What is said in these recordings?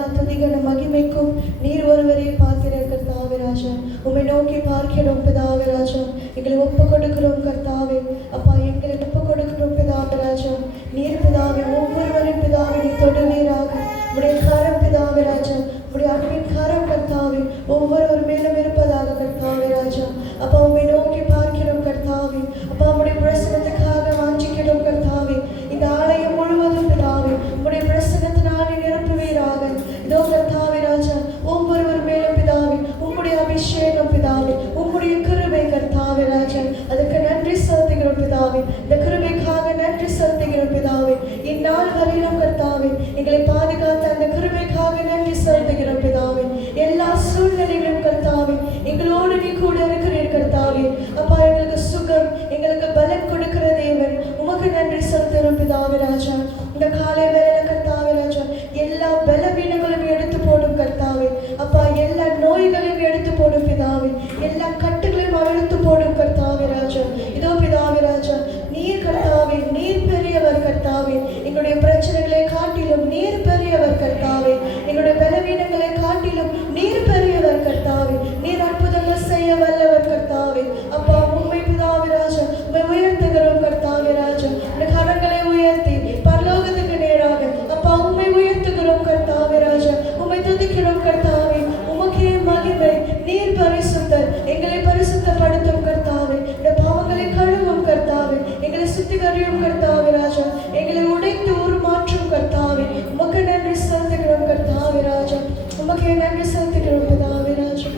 எல்லா துதிகன மகிமைக்கும் நீர் ஒருவரே பாத்திரர் கர்த்தாவே ராஜா. உம்மை நோக்கி பார்க்கிறோம் பிதாவே ராஜா. எங்களை ஒப்பு கொடுக்கிறோம் கர்த்தாவே. அப்பா எங்களை ஒப்பு கொடுக்கிறோம் பிதாவே ராஜா. நீர் பிதாவே ஒவ்வொருவரின் பிதாவே நீ தொடுவீராக. உடைய கரம் பிதாவே ராஜா, உடைய அன்பின் கரம் கர்த்தாவே ஒவ்வொருவர் மேலும் இருப்பதாக கர்த்தாவே ராஜா. அப்பா உம்மை நோக்கி பார்க்கிறோம் கர்த்தாவே. அப்பா உடைய பிரசனத்துக்காக வாஞ்சிக்கிறோம் கர்த்தாவே. இந்த ஆலயம் முழுவதும் பிதாவே உடைய பிரசனத்தினாலே நிரப்புவீராக. இதோ கர்த்தாவே ராஜா ஒவ்வொருவர் மேலும் பிதாவே உம்முடைய அபிஷேகம் பிதாவே, உம்முடைய கிருபை கர்த்தாவே ராஜா. அதுக்கு நன்றி செலுத்துகிறோம் பிதாவே. இந்த கிருபைக்காக நன்றி செலுத்துகிறோம் பிதாவே. இந்நாள் வரையிலும் கர்த்தாவே எங்களை பாதுகாத்த அந்த கிருபைக்காக நன்றி செலுத்துகிறோம் பிதாவே. எல்லா சூழ்நிலைகளும் கர்த்தாவே எங்களோடு நீ கூட இருக்கிறீர் கர்த்தாவே. அப்பா எங்களுக்கு சுகம், எங்களுக்கு பலன் கொடுக்கிற தேவன், உமக்கு நன்றி செலுத்துகிறோம் பிதாவே ராஜா. இந்த காலை வேளையில கர்த்தாவே ராஜா எல்லா பலவீனங்களும் எடுத்து போடும் கர்த்தாவே. அப்பா எல்லா நோய்களையும் எடுத்து போடும் பிதாவே. எல்லா கட்டுகளையும் அழுத்து போடும் கர்த்தாவே ராஜா. இதோ பிதாவே ராஜா நீர் கர்த்தாவே, நீர் பெரியவர் கர்த்தாவே. எங்களுடைய பிரச்சனைகளை காட்டிலும் நீர் பெரியவர் கர்த்தாவே. எங்களுடைய பலவீனங்களை காட்டிலும் நீர் பெரியவர் கர்த்தாவே. நீர் அற்புதங்கள் செய்ய வல்லவர் கர்த்தாவே. அப்பா உம்மை பிதாவே ராஜா உம்மை உயர்த்துகிறோம் கர்த்தாவே ராஜா. இந்த கரங்களை உயர்த்தி பரலோகத்துக்கு நேராக அப்பா உம்மை உயர்த்துகிறோம் கர்த்தாவே ராஜா. உம்மை துதிக்கிறோம் கர்த்தாவே. உமக்கே மகிமை. நீர் பரிசுத்தர். எங்களை பரிசுத்தப்படுத்தும் கர்த்தாவே. இந்த பாவங்களை கழுவும் கர்த்தாவே. எங்களை சுத்திகரியும் கர்த்தாவே ராஜா. எங்களை உடைத்து உருமாற்றும் கர்த்தாவே. உமக்கு நன்றி செலுத்துகிறோம் கர்த்தாவே ராஜா. உமக்கே நன்றி செலுத்துகிறோம் பிதாவே ராஜா.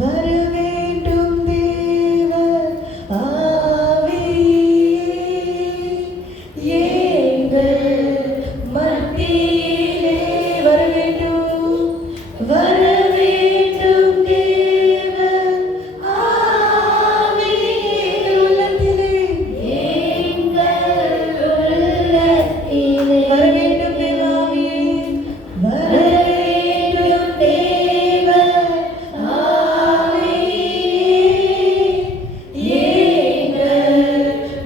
வர வேண்டும் தேவ ஆவியே எங்கள் மத்தியிலே வர வேண்டும், வர வேண்டும் தேவ ஆவியே உள்ளத்திலே எங்கள் உள்ளத்திலே வர வேண்டும் தேவ ஆவியே, வர வேண்டும் தேவ ஆவியே எங்கள்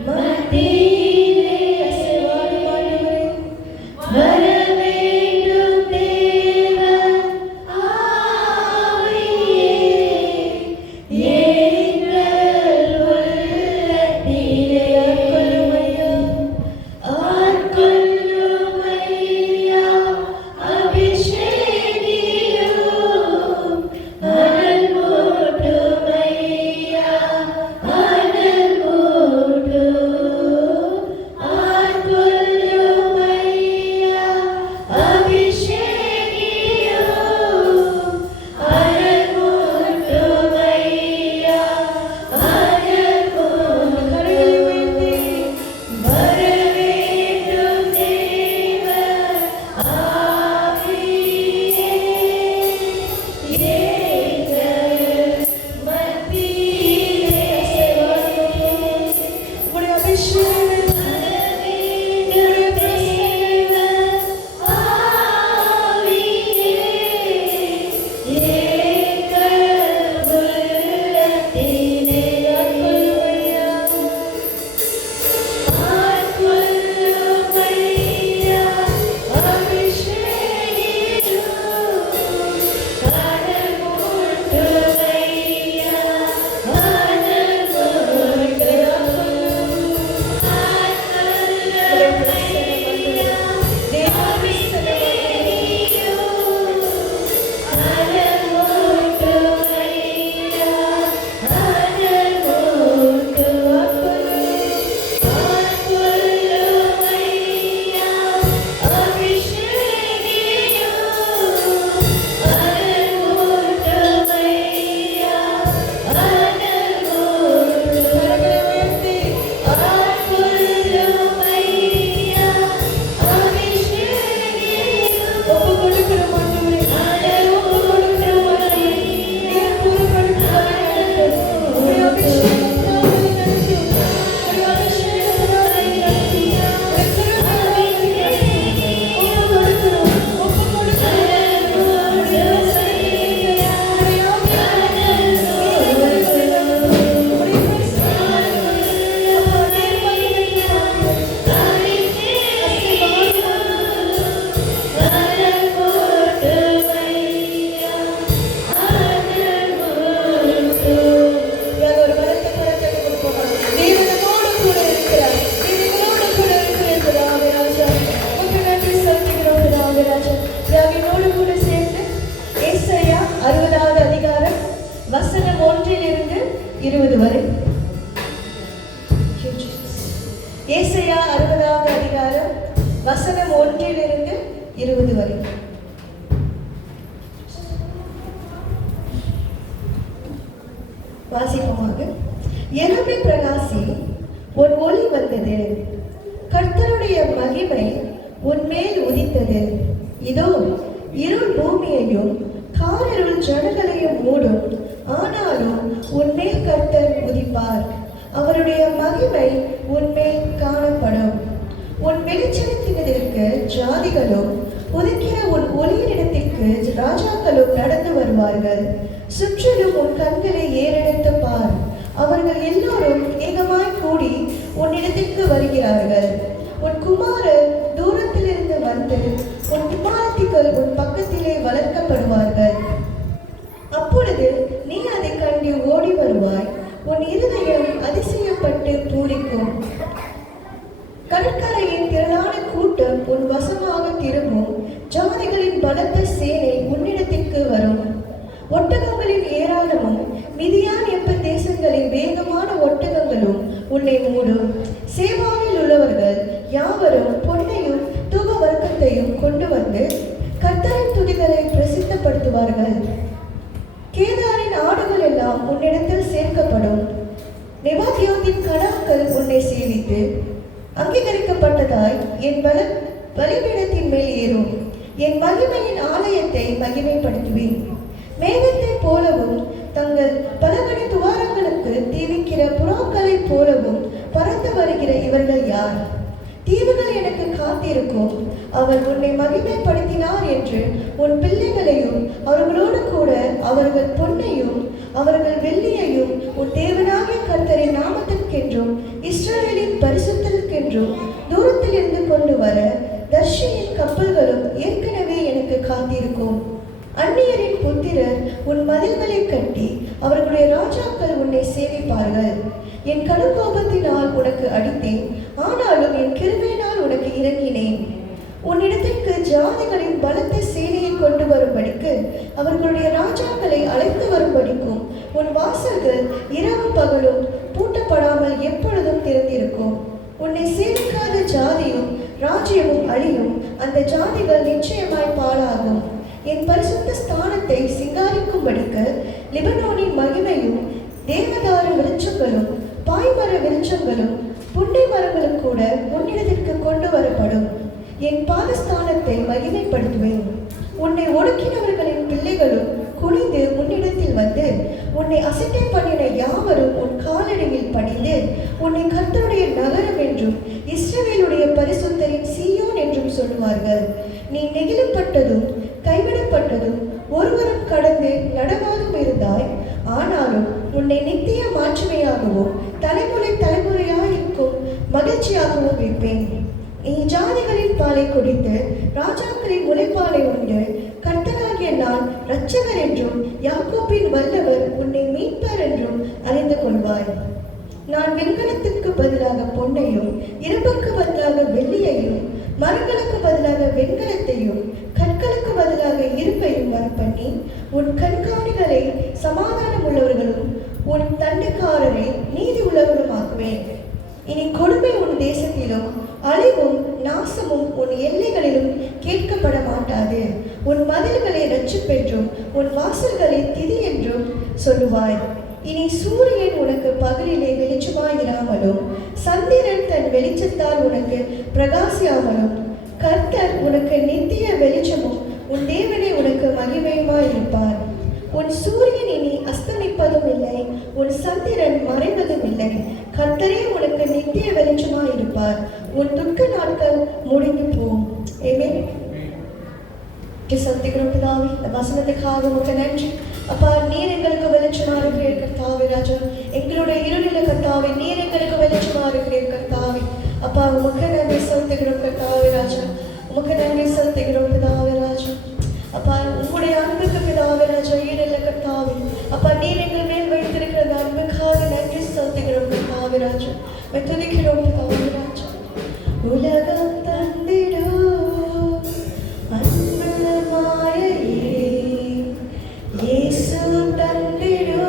மத்தியிலே அசைவாடும் ஆண்டவரே. வர வேண்டும் தேவ ஆவியே எங்கள் உள்ளத்திலே ஆட்கொள்ளும் ஐயா, ஆட்கொள்ளும் ஐயா. அபிஷேகியும் அனல் மூட்டும் ஐயா, அனல் மூட்டும். ஆட்கொள்ளும் ஐயா, அபிஷேகியும் அனல் மூட்டும் ஐயா, அனல் மூட்டும். கரங்களை உயர்த்தி வர வேண்டும் தேவ ஆவியே எங்கள் மத்தியிலே அசைவாடும் உம்முடைய அபிஷேகம், உம்முடைய பிரசன்னம். ஆவியே எங்கள் உள்ளத்திலே ஆட்கொள்ளும் ஐயா, ஆட்கொள்ளும் ஐயா. அபிஷேகியும் அனல் மூட்டும் ஐயா, அனல் மூட்டும். 20 வரை. ஏசாயா 60வது அதிகாரம் வசனம் 1 to 20 வரை. வாசிப்போமாக. எழும்பி பிரகாசி, உன் ஒளி வந்தது, கர்த்தருடைய மகிமை உன்மேல் உதித்தது. இதோ இருள் பூமியையும் காரிருள் ஜனங்களையும் மூடும், ஆனாலும் உன்மேல் கர்த்தர் உதிப்பார், அவருடைய மகிமை உன்மேல் காணப்படும். உன் வெளிச்சத்தினதற்கு ஜாதிகளும் உதிக்கிற உன் ஒளியினிடத்திற்கு ராஜாக்களும் நடந்து வருவார்கள். சுற்றிலும் உன் கண்களை ஏறெடுத்து பார், அவர்கள் எல்லோரும் ஏகமாய் கூடி உன்னிடத்திற்கு வருகிறார்கள். உன் குமாரர் தூரத்திலிருந்து வந்து உன் குமாரத்திகள் உன் பக்கத்திலே வளர்க்கப்படுவார்கள். அப்பொழுது நீ அதை கண்டு ஓடி வருவாய், உன் இருதயம் அதிசயப்பட்டு பூரிக்கும். கடற்கரையின் திரளான கூட்டம் உன் வசமாக திரும்பும், ஜாதிகளின் பலத்த சேனை உன்னிடத்திற்கு வரும். ஒட்டகங்களின் ஏராளமும் மிதியான் எப்ப தேசங்களின் வேகமான ஒட்டகங்களும் உன்னை மூடும். சேவாவில் உள்ளவர்கள் யாவரும் பொன்னையும் தூப வர்க்கத்தையும் கொண்டு வந்து கர்த்தரின் துதிகளை பிரசித்தப்படுத்துவார்கள். கேதாரின் ஆடுகள் எல்லாம் உன்னிடத்தில் சேர்க்கப்படும். நெபாத்தியோத்தின் கடாக்கள் உன்னை சேவித்து அங்கீகரிக்கப்பட்டதாய் என் பலிபீடத்தின் மேல் ஏறும். என் மகிமையின் ஆலயத்தை மகிமைப்படுத்துவேன். மேகத்தை போலவும் தங்கள் பலகணி துவாரங்களுக்கு தீவிக்கிற புறாக்களைப் போலவும் பறந்து வருகிற இவர்கள் யார்? தீவுகள் எனக்கு காத்திருக்கும், அவர் உன்னை மகிமைப்படுத்தினார் என்று உன் பிள்ளைகளையும் அவர்களோடு கூட அவர்கள் பொன்னையும் அவர்கள் வெள்ளியையும் உன் தேவனாகிய கர்த்தரின் நாமத்திற்கென்றும் இஸ்ரவேலின் பரிசுத்தலுக்கென்றும் தூரத்தில் இருந்து கொண்டு வர தர்ஷியின் கப்பல்களும் ஏற்கனவே எனக்கு காத்திருக்கும். அந்நியரின் புத்திரர் உன் மதில்களை கட்டி அவர்களுடைய ராஜாக்கள் உன்னை சேவிப்பார்கள். என் கடுங்கோபத்தினால் உனக்கு அடித்தேன், ஆனாலும் என் கிருபையினால் உனக்கு இறங்கினேன். உன்னிடத்திற்கு ஜாதிகளின் பலத்த சேனையை கொண்டு வரும்படிக்கு அவர்களுடைய ராஜாக்களை அழைத்து வரும்படிக்கும் உன் வாசல்கள் இரவு பகலும் பூட்டப்படாமல் எப்பொழுதும் திறந்திருக்கும். உன்னை சேவிக்காத ஜாதியும் ராஜ்யமும் அழியும், அந்த ஜாதிகள் நிச்சயமாய் பாழாகும். என் பரிசுத்த ஸ்தானத்தை சிங்காரிக்கும்படிக்கு லிபனோனின் மகிமையும் தேவதாரு வெளிச்சங்களும் பாய்மர வெளிச்சங்களும் புன்னை மரங்களும் கூட உன்னிடத்திற்கு கொண்டு வரப்படும். என் பாதஸ்தானத்தை மகிமைப்படுத்துவேன். உன்னை ஒடுக்கினவர்களின் பிள்ளைகளும் குனிந்து உன்னிடத்தில் வந்து உன்னை அசட்டை பண்ணின யாவரும் உன் காலடியில் பணிந்து உன்னை கர்த்தருடைய நகரம் என்றும் இஸ்ரவேலுடைய பரிசுத்தரின் சீயோன் என்றும் சொல்லுவார்கள். நீ நெகிழப்பட்டதும் கைவிடப்பட்டதும் ஒருவரும் கடந்து நடவாதும் இருந்தாய், ஆனாலும் உன்னை நித்திய மாற்றுமையாகவும் தலைமுறையாயிருக்கும் மகிழ்ச்சியாகவும் வைப்பேன். நீ ஜாதிகளின் பாலை குடித்து ராஜாக்களின் முளைப்பாலை உண்டு, கர்த்தராகிய நான் இரட்சகர் என்றும் யாக்கோபின் வல்லவர் உன்னை மீட்பர் என்றும் அறிந்து கொள்வாய். நான் வெண்கலத்துக்கு பதிலாக பொன்னையும் இரும்புக்கு பதிலாக வெள்ளியையும் மரங்களுக்கு பதிலாக வெண்கலத்தையும் கற்களுக்கு பதிலாக இரும்பையும் வரப்பண்ணி உன் கண்காணிகளை சமாதானம் உள்ளவர்களும் உன் தண்டுக்காரரை நீதி உள்ளவர்களும் ஆக்குவேன். இனி கொடுமை உன் தேசத்திலும் அழிவும் நாசமும் உன் எல்லைகளிலும் கேட்கப்பட மாட்டாது. உன் மதில்களை இரட்சிப்பென்றும் உன் வாசல்களை திதி என்றும் சொல்லுவாய். இனி சூரியன் உனக்கு பகலிலே வெளிச்சமாயிராமலும் சந்திரன் தன் வெளிச்சத்தால் உனக்கு பிரகாசியாமலும் கர்த்தர் உனக்கு நித்திய வெளிச்சமும் உன் தேவனே உனக்கு மகிமையுமாயிருப்பார். உன் சூரியன் இனி அஸ்தமிப்பதும் இல்லை, உன் சந்திரன் மறைவதும் இல்லை. கர்த்தரே உனக்கு நித்திய வெளிச்சமாயிருப்பார். உன் துக்க நாட்கள் முடிந்து போம். ஆமென். சத்திக்கிறோம் பிதாவே, இந்த வசனத்துக்காக உமக்கு நன்றி. அப்பா, நீர் எங்களுக்கு வெளிச்சமா இருக்கிறீர் கர்த்தாவே. ராஜா, எங்களுடைய இருளில கர்த்தாவே நீர் எங்களுக்கு வெளிச்சமா இருக்கிறீர் கர்த்தாவே. அப்பா, உமக்கு நன்றி செலுத்துகிறோம் கர்த்தாவே. ராஜா, உமக்கு நன்றி செலுத்துகிறோம் பிதாவே. ராஜா, அப்பா, உங்களுடைய அன்புக்கு பிதாவே ராஜா ஈடில்லை கர்த்தாவே. அப்பா, நீர் எங்கள் மேல் வைத்திருக்கிற அன்புக்காக நன்றி செலுத்துகிறோம் கர்த்தாவே. ராஜா, துதிக்கிறோம் பிதாவே. ராஜா, உலகம் தந்திடோ அன்பு மாயையே, இயேசு தந்திடோ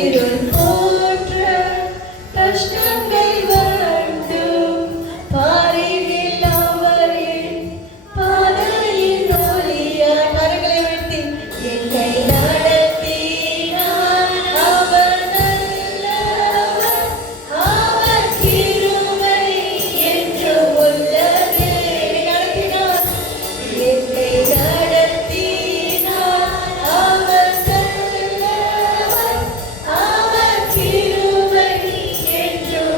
இருள் போன்ற கஷ்டங்கள் வந்தும் பாரினில் அவரே பாதையின் ஒளியாய். கரங்களை உயர்த்தி என்னை நடத்தினார். அவர் நல்லவர், அவர் கிருபை என்றும் உள்ளது. நடத்தினார், என்னை நடத்தினார். அவர் நல்லவர், அவர் கிருபை என்றும்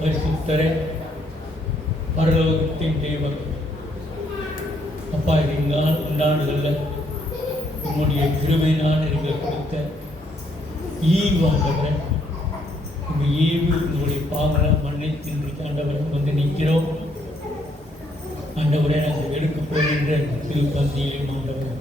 பரிசுத்தரே, பரலோகத்தின் தேவன், அப்பா இந்த ஆண்டுகளில் உங்களுடைய கிருபையினால் எங்களுக்கு கொடுத்த ஈவு ஆண்டவரை, உங்கள் ஈவு உங்களுடைய பாவங்களை மன்னித்து இன்றைக்கு ஆண்டவரை வந்து நிற்கிறோம். ஆண்டவரை நாங்கள் எடுக்க போகின்ற திரு பந்தியிலும் ஆண்டவர்